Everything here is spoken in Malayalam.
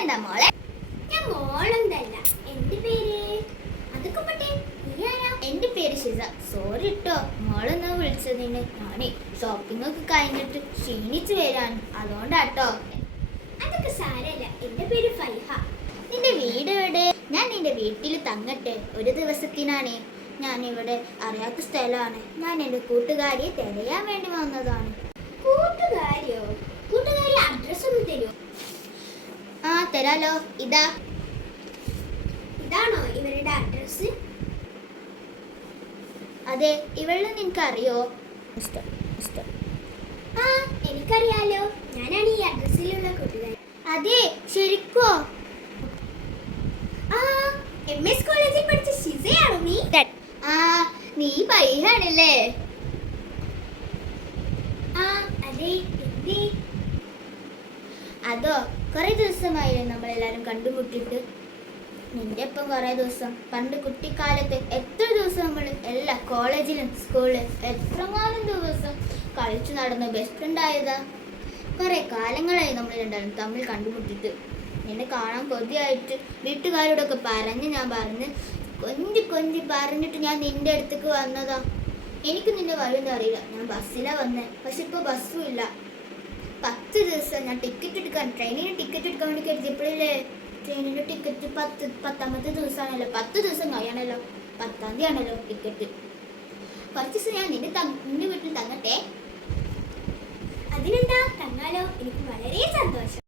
പേരെന്താ മോളെ? ഞാൻ മോളെന്തല്ല, എന്റെ പേര് അതൊക്കെ പറ്റേ. എന്റെ പേര് ഷിസ. സോറി കേട്ടോ മോളൊന്ന് വിളിച്ചതിന്. ഞാനേ ഷോപ്പിംഗ് ഒക്കെ കഴിഞ്ഞിട്ട് ക്ഷീണിച്ചു വരാൻ, അതുകൊണ്ടാട്ടോ. അതൊക്കെ സാരല്ല. എന്റെ പേര് ഫൈഹ. നിന്റെ വീട് എവിടെ? ഞാൻ നിന്റെ വീട്ടിൽ തങ്ങട്ടെ ഒരു ദിവസത്തിനാണ്. ഞാൻ ഇവിടെ അറിയാത്ത സ്ഥലമാണ്. ഞാൻ എൻ്റെ കൂട്ടുകാരിയെ തിരയാൻ വേണ്ടി വന്നതാണ്. കൂട്ടുകാരിയോ? കൂട്ടുകാരി അഡ്രസ് ഒന്ന് തരുമോ? ആ തരാലോ. ഇതാണോ ഇവരുടെ അഡ്രസ്? അതെ. ഇവളെ നിനക്കറിയോ? ആ, എനിക്കറിയാലോ. ഞാനാണ് ഈ അഡ്രസ്സിലുള്ള കൂട്ടുകാരി. അതെ, ശരിക്കോ? ആ, MS കോളേജിൽ പഠിച്ച ഷിസയാണോ നീ? ആ, നീ പയ്യാണല്ലേ? ആ, അതെ. എന്തേ? അതോ, കുറെ ദിവസമായില്ലേ നമ്മളെല്ലാരും കണ്ടുമുട്ടിട്ട്. നിന്റെ ഒപ്പം കുറെ ദിവസം പണ്ട് കുട്ടിക്കാലത്ത് എത്ര ദിവസം നമ്മൾ എല്ലാ കോളേജിലും സ്കൂളിലും എത്രമാനം ദിവസം കളിച്ചു നടന്ന് ബെസ്റ്റ് ഫ്രണ്ട് ആയതാ. കുറെ കാലങ്ങളായി നമ്മൾ രണ്ടാളും തമ്മിൽ കണ്ടുമുട്ടിട്ട്. നിന്നെ കാണാൻ കൊതിയായിട്ട് വീട്ടുകാരോടൊക്കെ ഞാൻ കൊഞ്ചി പറഞ്ഞിട്ട് ഞാൻ നിന്റെ അടുത്തേക്ക് വന്നതാ. എനിക്ക് നിന്റെ വഴിയൊന്നും അറിയില്ല. ഞാൻ ബസ്സിലാണ് വന്നേ. പക്ഷെ ഇപ്പോൾ ബസ്സും ഇല്ല. 10 ദിവസം ഞാൻ ട്രെയിനിന് ടിക്കറ്റ് എടുക്കാൻ വേണ്ടി കരുതിയപ്പോഴല്ലേ ട്രെയിനിൻ്റെ ടിക്കറ്റ് 10ാമത്തെ ദിവസമാണല്ലോ. 10 ദിവസം കഴിയണല്ലോ. 10ാം തീയതി ആണല്ലോ ടിക്കറ്റ്. കുറച്ച് ദിവസം ഞാൻ നിന്റെ വീട്ടിൽ തങ്ങട്ടെ? അതിനെന്താ, തന്നാലോ. എനിക്ക് വളരെ സന്തോഷം.